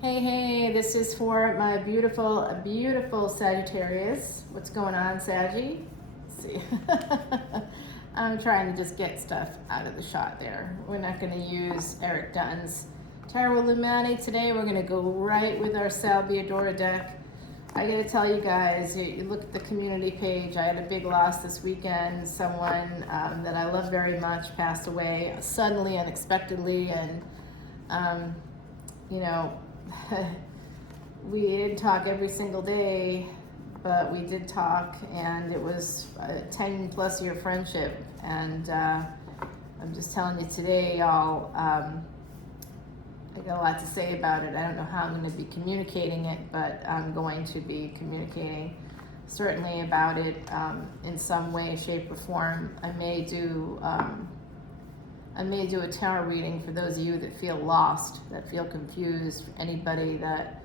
Hey, this is for my beautiful Sagittarius. What's going on, Saggy? Let's see. I'm trying to just get stuff out of the shot there. We're not going to use Eric Dunn's Tarot Lumani today. We're going to go right with our Salviadora deck. I got to tell you guys, you look at the community page. I had a big loss this weekend. Someone that I love very much passed away suddenly, unexpectedly, and you know, we didn't talk every single day, but we did talk, and it was a 10 plus year friendship. And I'm just telling you today, y'all, I got a lot to say about it. I don't know how I'm going to be communicating it, but I'm going to be communicating certainly about it in some way, shape, or form. I may do a tarot reading for those of you that feel lost, that feel confused, for anybody that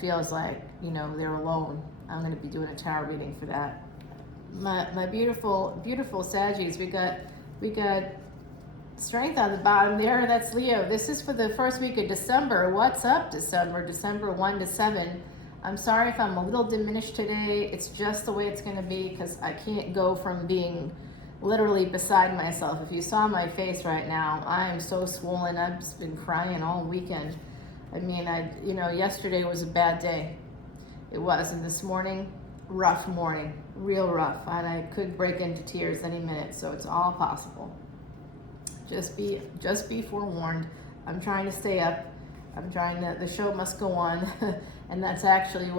feels like, you know, they're alone. I'm going to be doing a tarot reading for that. My beautiful Saggies, we got strength on the bottom there. That's Leo. This is for the first week of December. What's up, December 1 to 7. I'm sorry if I'm a little diminished today. It's just the way it's going to be because I can't go from being literally beside myself. If you saw my face right now, I am so swollen. I've just been crying all weekend. I mean, yesterday was a bad day. It was, and this morning, rough morning, real rough, and I could break into tears any minute. So it's all possible. Just be forewarned. I'm trying to stay up. The show must go on, and that's actually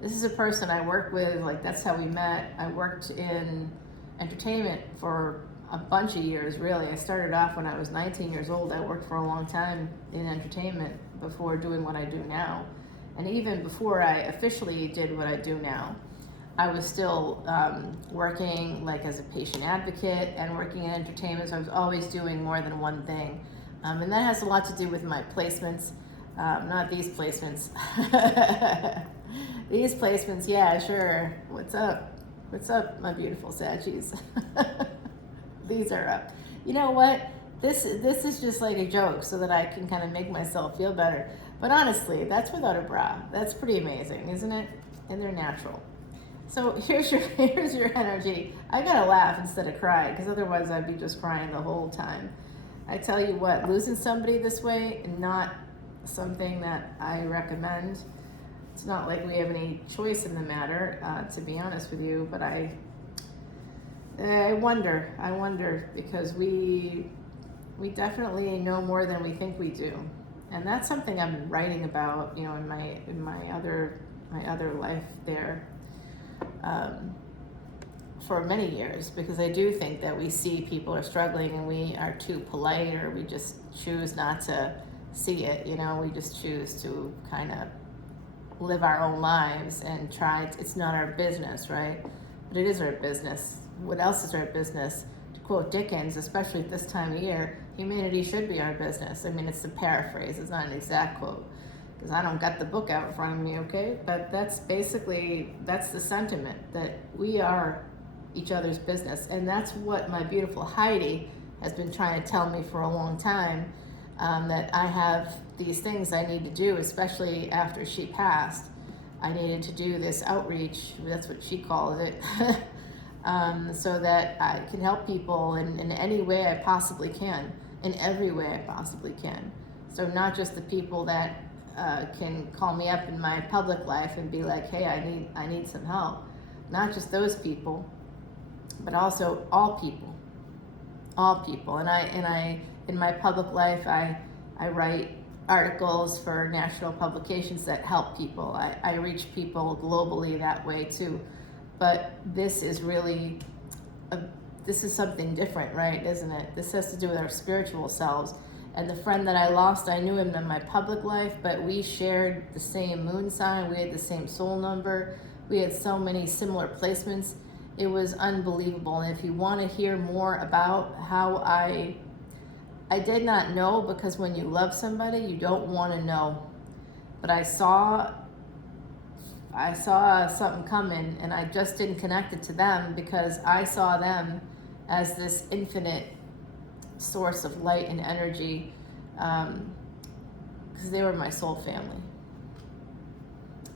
this is a person I work with. Like, that's how we met. I worked in entertainment for a bunch of years, really. I started off when I was 19 years old. I worked for a long time in entertainment before doing what I do now. And even before I officially did what I do now, I was still working like as a patient advocate and working in entertainment. So I was always doing more than one thing. And that has a lot to do with my placements. Not these placements. These placements, yeah, sure. What's up? What's up, my beautiful Saggies? These are up. You know what? This is just like a joke so that I can kind of make myself feel better. But honestly, that's without a bra. That's pretty amazing, isn't it? And they're natural. So here's your energy. I gotta laugh instead of cry, because otherwise I'd be just crying the whole time. I tell you what, losing somebody this way, not something that I recommend. It's not like we have any choice in the matter, to be honest with you, but I wonder, because we definitely know more than we think we do. And that's something I've been writing about, you know, in my other life there, for many years, because I do think that we see people are struggling and we are too polite, or we just choose not to see it, you know, we just choose to kind of live our own lives and try. It's not our business, right? But it is our business. What else is our business? To quote Dickens, especially at this time of year, humanity should be our business. I mean, it's a paraphrase. It's not an exact quote, because I don't got the book out in front of me, okay? But that's the sentiment, that we are each other's business. And that's what my beautiful Heidi has been trying to tell me for a long time, that I have these things I need to do, especially after she passed. I needed to do this outreach, that's what she calls it, so that I can help people in any way I possibly can, in every way I possibly can. So not just the people that can call me up in my public life and be like, hey, I need some help. Not just those people, but also all people. And I in my public life, I write articles for national publications that help people. I reach people globally that way too. But this is really, this is something different, right? Isn't it? This has to do with our spiritual selves. And the friend that I lost, I knew him in my public life, but we shared the same moon sign. We had the same soul number. We had so many similar placements. It was unbelievable. And if you want to hear more about how I did not know, because when you love somebody, you don't want to know. But I saw something coming, and I just didn't connect it to them, because I saw them as this infinite source of light and energy. because they were my soul family.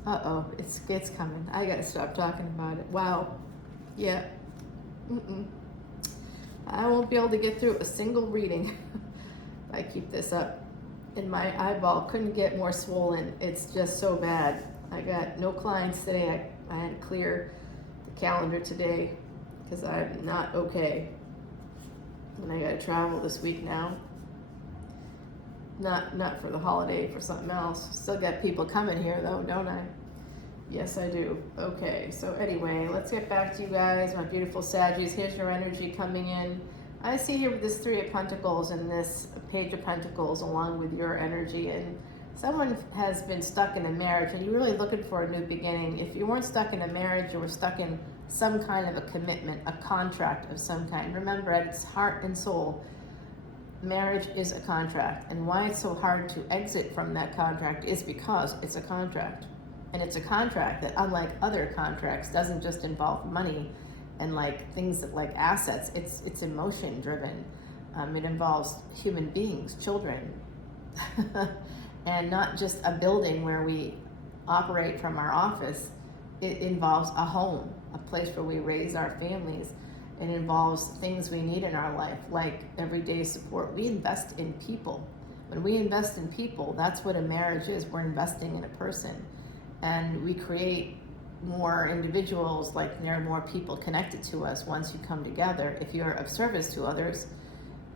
Uh-oh, it's coming. I gotta stop talking about it. Wow. Yeah. I won't be able to get through a single reading if I keep this up. And my eyeball couldn't get more swollen. It's just so bad. I got no clients today. I had to clear the calendar today because I'm not okay. And I gotta travel this week now. Not for the holiday, for something else. Still got people coming here though, don't I? Yes, I do. Okay, so anyway, let's get back to you guys, my beautiful Saggies. Here's your energy coming in. I see here with this Three of Pentacles and this Page of Pentacles along with your energy, and someone has been stuck in a marriage and you're really looking for a new beginning. If you weren't stuck in a marriage, you were stuck in some kind of a commitment, a contract of some kind. Remember, at its heart and soul, marriage is a contract, and why it's so hard to exit from that contract is because it's a contract. And it's a contract that, unlike other contracts, doesn't just involve money and like things that, like assets. It's emotion driven. It involves human beings, children, and not just a building where we operate from our office. It involves a home, a place where we raise our families. It involves things we need in our life, like everyday support. We invest in people. When we invest in people, that's what a marriage is. We're investing in a person. And we create more individuals, like there are more people connected to us once you come together. If you're of service to others,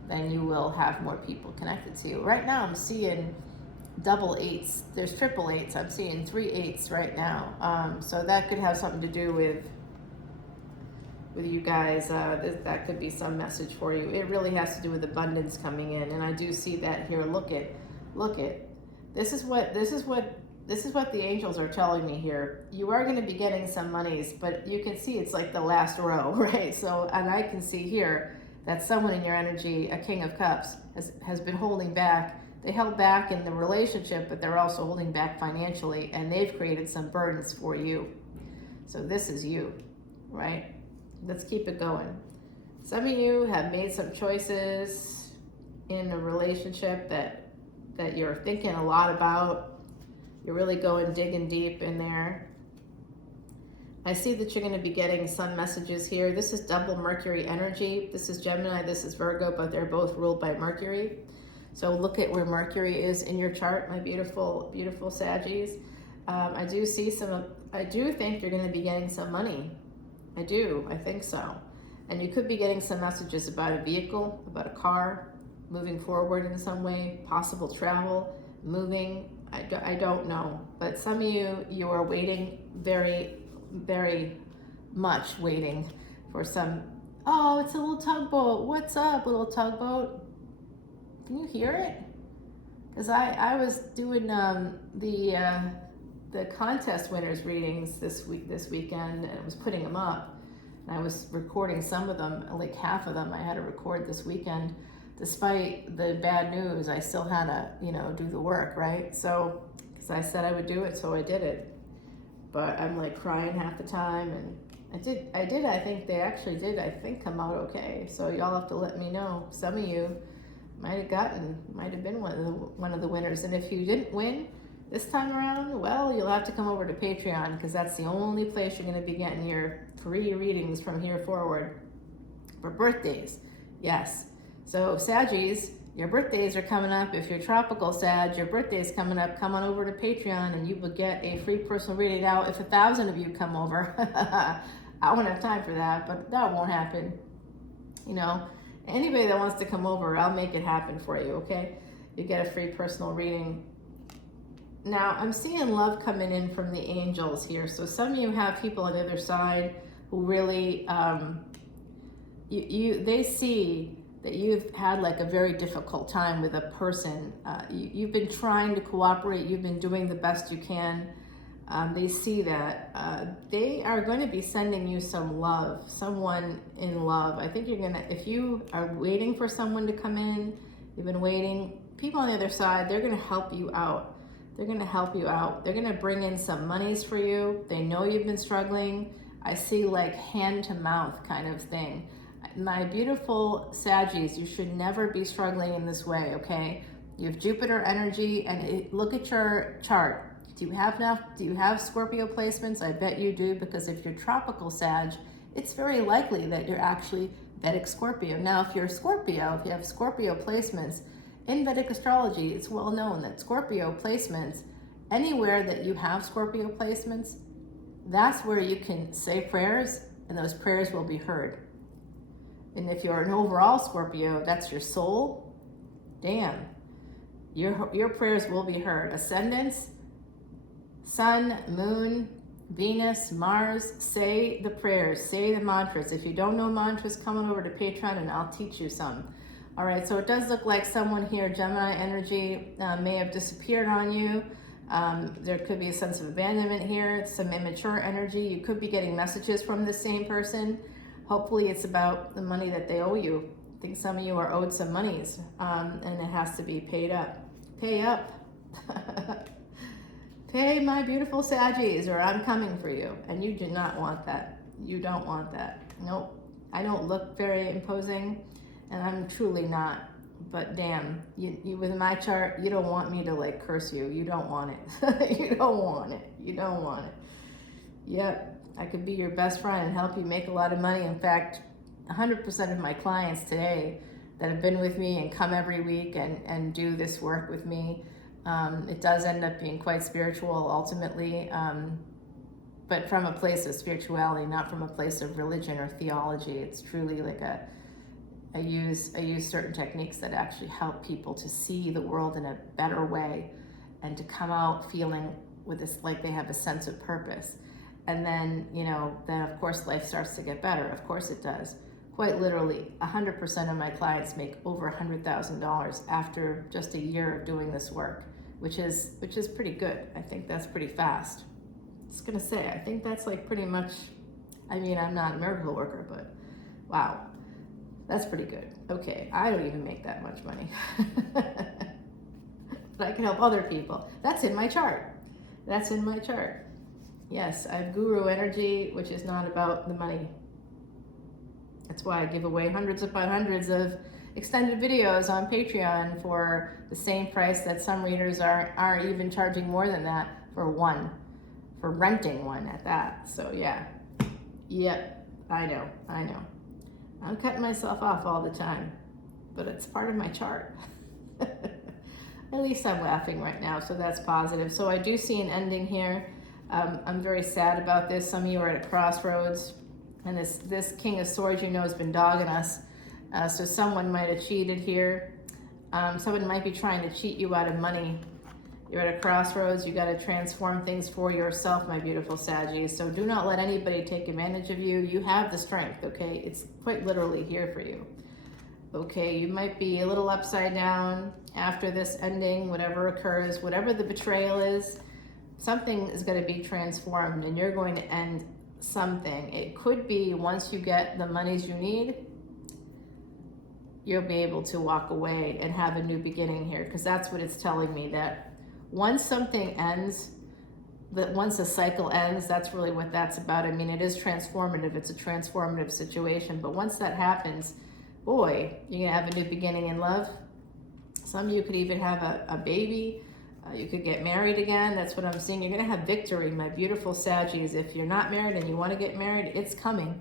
then you will have more people connected to you. Right now I'm seeing double eights. There's triple eights. I'm seeing 3 8s right now. So that could have something to do with you guys. That could be some message for you. It really has to do with abundance coming in, and I do see that here. Look at. This is what the angels are telling me here. You are going to be getting some monies, but you can see it's like the last row, right? So, and I can see here that someone in your energy, a King of Cups, has been holding back. They held back in the relationship, but they're also holding back financially, and they've created some burdens for you. So this is you, right? Let's keep it going. Some of you have made some choices in a relationship that you're thinking a lot about. You're really digging deep in there. I see that you're going to be getting some messages here. This is double Mercury energy. This is Gemini, this is Virgo, but they're both ruled by Mercury. So look at where Mercury is in your chart, my beautiful, beautiful Saggies. I do think you're going to be getting some money. I think so. And you could be getting some messages about a vehicle, about a car, moving forward in some way, possible travel, moving. I don't know, but some of you are waiting, very, very much waiting for some. Oh, it's a little tugboat. What's up, little tugboat? Can you hear it? Because I was doing the contest winners readings this weekend, and I was putting them up. And I was recording some of them, like half of them I had to record this weekend. Despite the bad news, I still had to, do the work, right? So, because I said I would do it, so I did it. But I'm like crying half the time, and I think they actually did, come out okay. So y'all have to let me know. Some of you might have been one of the winners. And if you didn't win this time around, well, you'll have to come over to Patreon, because that's the only place you're going to be getting your free readings from here forward. For birthdays, yes. So Saggies, your birthdays are coming up. If you're tropical Sag, your birthday is coming up. Come on over to Patreon and you will get a free personal reading. Now, if 1,000 of you come over, I won't have time for that, but that won't happen. Anybody that wants to come over, I'll make it happen for you, okay? You get a free personal reading. Now, I'm seeing love coming in from the angels here. So some of you have people on the other side who really, they see that you've had like a very difficult time with a person. You've been trying to cooperate. You've been doing the best you can. They see that. They are going to be sending you some love, someone in love. I think if you are waiting for someone to come in, you've been waiting, people on the other side, they're going to help you out. They're going to help you out. They're going to bring in some monies for you. They know you've been struggling. I see like hand to mouth kind of thing. My beautiful Saggies, you should never be struggling in this way, okay? You have Jupiter energy, and look at your chart. Do you have Scorpio placements? I bet you do, because if you're tropical Sag, it's very likely that you're actually Vedic Scorpio. Now, if you're Scorpio, if you have Scorpio placements, in Vedic astrology, it's well known that Scorpio placements, anywhere that you have Scorpio placements, that's where you can say prayers, and those prayers will be heard. And if you're an overall Scorpio, that's your soul, damn, your prayers will be heard. Ascendants, Sun, Moon, Venus, Mars, say the prayers, say the mantras. If you don't know mantras, come on over to Patreon and I'll teach you some. All right, so it does look like someone here, Gemini energy, may have disappeared on you. There could be a sense of abandonment here, some immature energy. You could be getting messages from the same person. Hopefully it's about the money that they owe you. I think some of you are owed some monies, and it has to be paid up. Pay up. Pay my beautiful Saggies, or I'm coming for you. And you do not want that. You don't want that. Nope. I don't look very imposing, and I'm truly not. But damn, you with my chart, you don't want me to like curse you. You don't want it. You don't want it. You don't want it. Yep, I could be your best friend and help you make a lot of money. In fact, 100% of my clients today that have been with me and come every week and do this work with me, it does end up being quite spiritual ultimately, but from a place of spirituality, not from a place of religion or theology. It's truly like I use certain techniques that actually help people to see the world in a better way and to come out feeling with this, like they have a sense of purpose. And then, then of course life starts to get better. Of course it does. Quite literally, 100% of my clients make over $100,000 after just a year of doing this work, which is pretty good. I think that's pretty fast. I was gonna say, I think that's like pretty much, I'm not a miracle worker, but wow, that's pretty good. Okay, I don't even make that much money. But I can help other people. That's in my chart. That's in my chart. Yes, I have guru energy, which is not about the money. That's why I give away hundreds upon hundreds of extended videos on Patreon for the same price that some readers are even charging more than that for renting one at that. So yeah, yep, I know. I'm cutting myself off all the time, but it's part of my chart. At least I'm laughing right now, so that's positive. So I do see an ending here. I'm very sad about this. Some of you are at a crossroads. And this King of Swords, has been dogging us. So someone might have cheated here. Someone might be trying to cheat you out of money. You're at a crossroads. You got to transform things for yourself, my beautiful Saggies. So do not let anybody take advantage of you. You have the strength, okay? It's quite literally here for you. Okay, you might be a little upside down after this ending, whatever occurs, whatever the betrayal is, something is going to be transformed and you're going to end something. It could be once you get the monies you need, you'll be able to walk away and have a new beginning here, because that's what it's telling me, that once something ends, that once a cycle ends, that's really what that's about. It is transformative. It's a transformative situation, but once that happens, boy, you're gonna have a new beginning in love. Some of you could even have a baby. You could get married again. That's what I'm seeing. You're going to have victory, my beautiful Saggies. If you're not married and you want to get married, it's coming.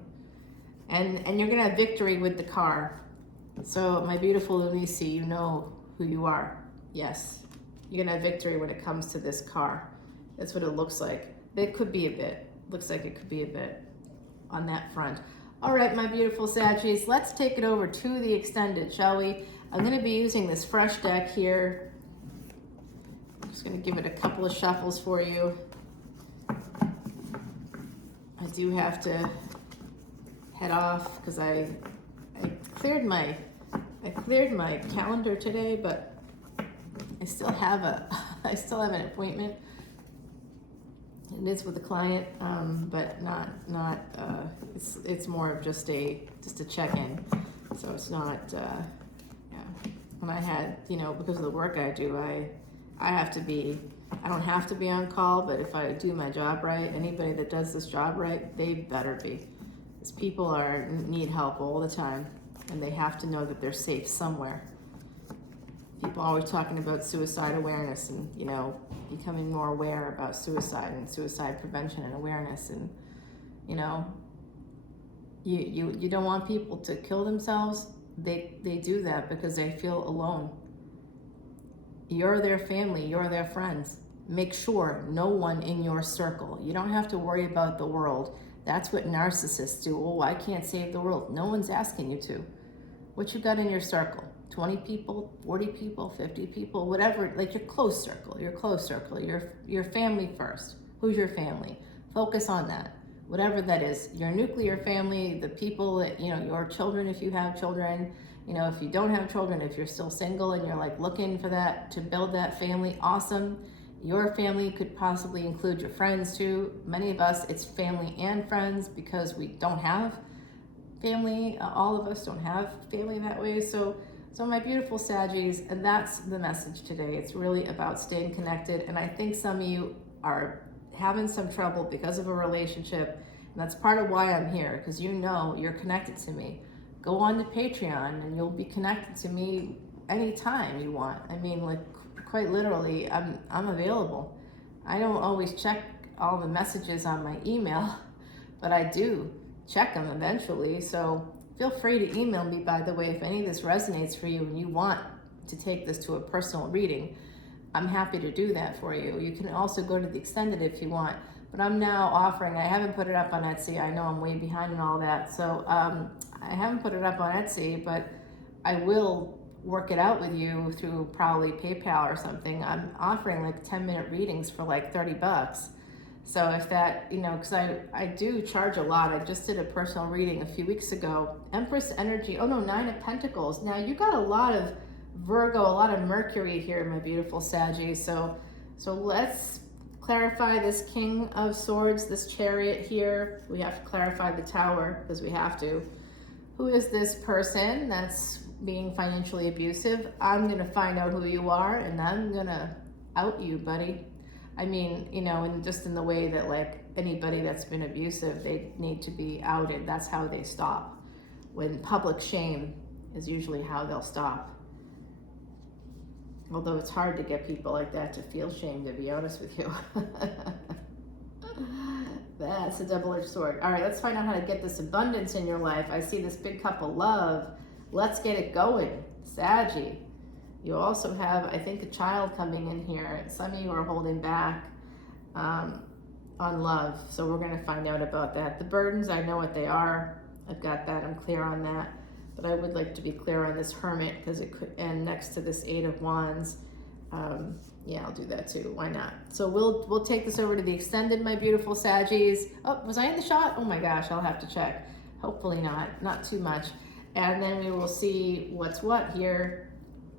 And you're going to have victory with the car. So, my beautiful Ulysses, you know who you are. Yes. You're going to have victory when it comes to this car. That's what it looks like. It could be a bit. Looks like it could be a bit on that front. All right, my beautiful Saggies, let's take it over to the extended, shall we? I'm going to be using this fresh deck here. I'm just going to give it a couple of shuffles for you. I do have to head off because I cleared my calendar today, but I still have an appointment. It is with a client, but not it's more of just a check-in. So it's not yeah. When I had, because of the work I do, I don't have to be on call, but if I do my job right, anybody that does this job right, they better be. Because people need help all the time, and they have to know that they're safe somewhere. people are always talking about suicide awareness and, you know, becoming more aware about suicide and suicide prevention and awareness. And, you know, you don't want people to kill themselves. They do that because they feel alone. You're their family, you're their friends. Make sure no one in your circle. You don't have to worry about the world. That's what narcissists do. Oh, I can't save the world. No one's asking you to. What you got in your circle? 20 people, 40 people, 50 people, whatever, like your close circle, your family first. Who's your family? Focus on that. Whatever that is, your nuclear family, the people that, you know, your children if you have children, you know, if you don't have children, if you're still single and you're like looking for that, to build that family, awesome. Your family could possibly include your friends too. Many of us, it's family and friends because we don't have family. All of us don't have family that way. So my beautiful Saggies, and that's the message today. It's really about staying connected. And I think some of you are having some trouble because of a relationship. And that's part of why I'm here, because you know you're connected to me. Go on to Patreon and you'll be connected to me anytime you want. I mean, like quite literally, I'm available. I don't always check all the messages on my email, but I do check them eventually. So feel free to email me, by the way, if any of this resonates for you and you want to take this to a personal reading. I'm happy to do that for you. You can also go to the Extended if you want, but I'm now offering, I haven't put it up on Etsy. I know I'm way behind and all that. So I haven't put it up on Etsy, but I will work it out with you through probably PayPal or something. I'm offering like 10-minute readings for like $30. So if that, you know, because I do charge a lot. I just did a personal reading a few weeks ago. Empress energy, oh no, 9 of Pentacles. Now you got a lot of Virgo, a lot of Mercury here, my beautiful Saggy. So let's clarify this King of Swords, this Chariot here. We have to clarify the Tower because we have to. Who is this person that's being financially abusive? I'm going to find out who you are and I'm going to out you, buddy. I mean, you know, and just in the way that like anybody that's been abusive, they need to be outed. That's how they stop. When public shame is usually how they'll stop. Although it's hard to get people like that to feel shame, to be honest with you. That's a double-edged sword. All right, let's find out how to get this abundance in your life. I see this big cup of love. Let's get it going, Saggy. You also have, I think, a child coming in here. Some of you are holding back on love, so we're going to find out about that. The burdens, I know what they are. I've got that. I'm clear on that. But I would like to be clear on this Hermit because it could end next to this 8 of Wands. Yeah, I'll do that too. Why not? So we'll take this over to the Extended, my beautiful Saggies. Oh, was I in the shot? Oh my gosh, I'll have to check. Hopefully not too much. And then we will see what's what here.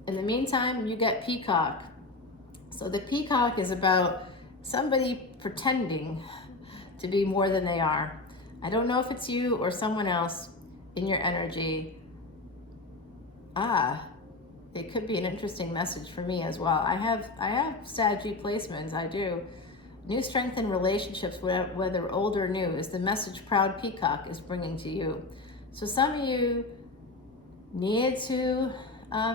In the meantime, you get Peacock. So the Peacock is about somebody pretending to be more than they are. I don't know if it's you or someone else in your energy. It could be an interesting message for me as well. I have Saggy placements, I do. New strength in relationships, whether old or new, is the message Proud Peacock is bringing to you. So some of you need to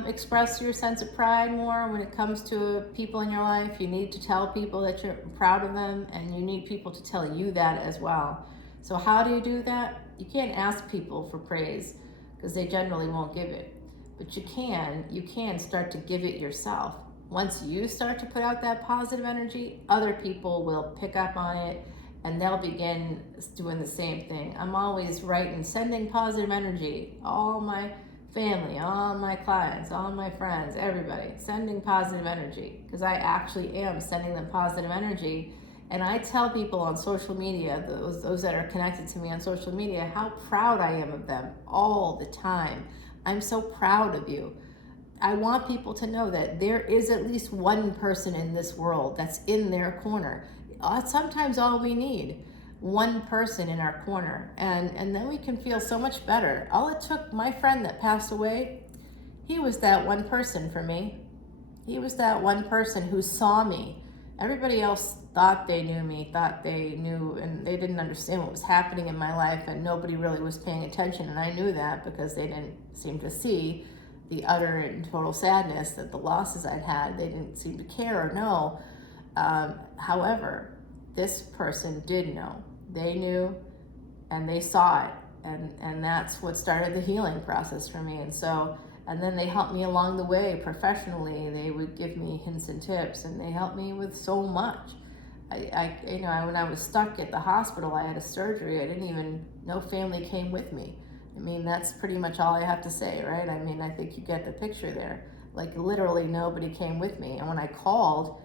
express your sense of pride more when it comes to people in your life. You need to tell people that you're proud of them, and you need people to tell you that as well. So how do you do that? You can't ask people for praise because they generally won't give it. But you can start to give it yourself. Once you start to put out that positive energy, other people will pick up on it and they'll begin doing the same thing. I'm always writing, sending positive energy. All my family, all my clients, all my friends, everybody, sending positive energy because I actually am sending them positive energy. And I tell people on social media, those that are connected to me on social media, how proud I am of them all the time. I'm so proud of you. I want people to know that there is at least one person in this world that's in their corner. Sometimes all we need, one person in our corner. And then we can feel so much better. All it took, my friend that passed away, he was that one person for me. He was that one person who saw me. Everybody else thought they knew me, thought they knew, and they didn't understand what was happening in my life, and nobody really was paying attention, and I knew that because they didn't seem to see the utter and total sadness that the losses I'd had, they didn't seem to care or know. However, this person did know. They knew and they saw it. And that's what started the healing process for me. And then they helped me along the way professionally. They would give me hints and tips, and they helped me with so much. When I was stuck at the hospital, I had a surgery. I didn't even, no family came with me. I mean, that's pretty much all I have to say, right? I mean, I think you get the picture there. Like, literally nobody came with me. And when I called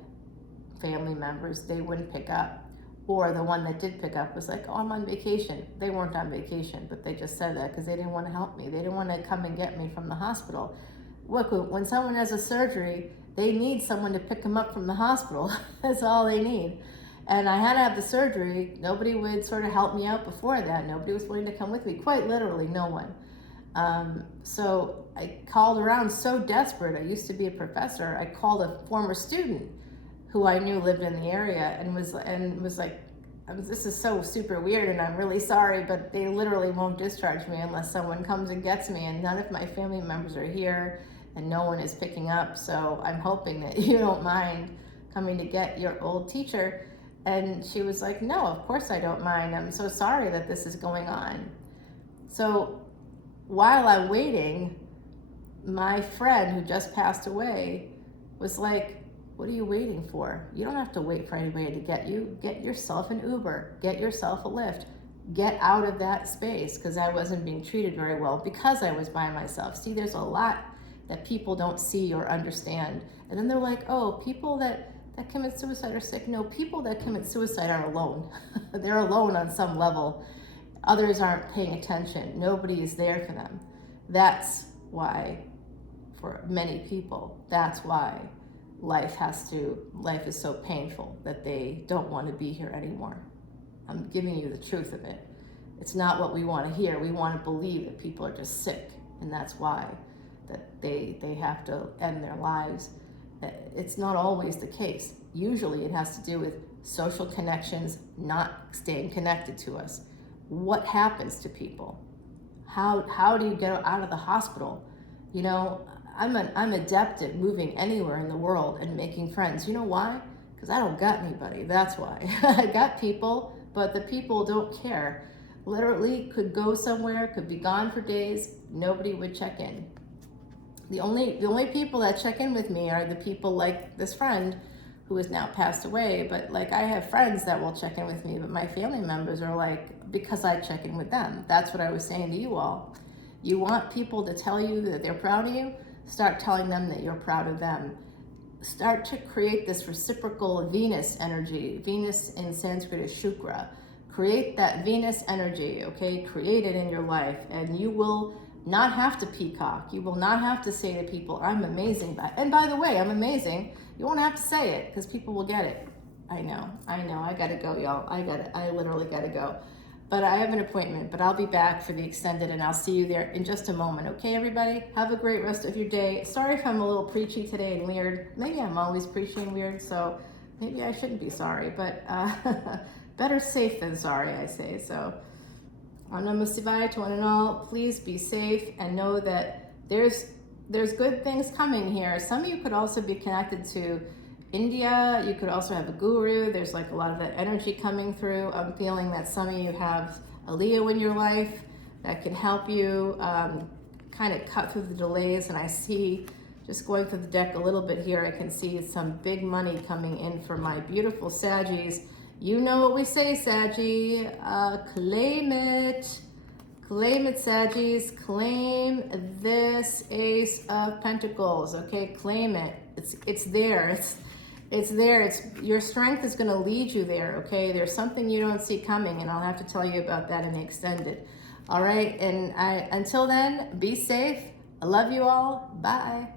family members, they wouldn't pick up. Or the one that did pick up was like, oh, I'm on vacation. They weren't on vacation, but they just said that because they didn't want to help me. They didn't want to come and get me from the hospital. Look, when someone has a surgery, they need someone to pick them up from the hospital. That's all they need. And I had to have the surgery. Nobody would sort of help me out before that. Nobody was willing to come with me. Quite literally, no one. So I called around so desperate. I used to be a professor. I called a former student who I knew lived in the area and was like, this is so super weird and I'm really sorry, but they literally won't discharge me unless someone comes and gets me, and none of my family members are here and no one is picking up. So I'm hoping that you don't mind coming to get your old teacher. And she was like, no, of course I don't mind. I'm so sorry that this is going on. So while I'm waiting, my friend who just passed away was like, what are you waiting for? You don't have to wait for anybody to get you. Get yourself an Uber. Get yourself a Lyft. Get out of that space, because I wasn't being treated very well because I was by myself. See, there's a lot that people don't see or understand. And then they're like, oh, people that commit suicide are sick. No, people that commit suicide are alone. They're alone on some level. Others aren't paying attention. Nobody is there for them. That's why, for many people, that's why life is so painful that they don't want to be here anymore. I'm giving you the truth of it. It's not what we want to hear. We want to believe that people are just sick, and that's why that they have to end their lives. It's not always the case. Usually it has to do with social connections not staying connected to us. What happens to people? How do you get out of the hospital? You know, I'm adept at moving anywhere in the world and making friends. You know why? Because I don't got anybody. That's why. I got people, but the people don't care. Literally could go somewhere, could be gone for days. Nobody would check in. The only people that check in with me are the people like this friend who has now passed away. But like, I have friends that will check in with me, but my family members are like, because I check in with them. That's what I was saying to you all. You want people to tell you that they're proud of you? Start telling them that you're proud of them. Start to create this reciprocal Venus energy. Venus in Sanskrit is Shukra. Create that Venus energy, okay? Create it in your life, and you will not have to peacock. You will not have to say to people, I'm amazing. And by the way, I'm amazing. You won't have to say it, because people will get it. I know. I gotta go, y'all. I literally gotta go. But I have an appointment, but I'll be back for the extended, and I'll see you there in just a moment. Okay, everybody? Have a great rest of your day. Sorry if I'm a little preachy today and weird. Maybe I'm always preachy and weird, so maybe I shouldn't be sorry, but better safe than sorry, I say. So, Om Namah Shivaya to one and all. Please be safe and know that there's good things coming here. Some of you could also be connected to India. You could also have a guru. There's like a lot of that energy coming through. I'm feeling that some of you have a Leo in your life that can help you kind of cut through the delays. And I see, just going through the deck a little bit here, I can see some big money coming in for my beautiful Saggies. You know what we say, Saggy. Claim it. Claim it, Saggies. Claim this Ace of Pentacles. Okay, claim it. It's there. It's there. Your strength is going to lead you there, okay? There's something you don't see coming, and I'll have to tell you about that in the extended. All right, and until then, be safe. I love you all. Bye.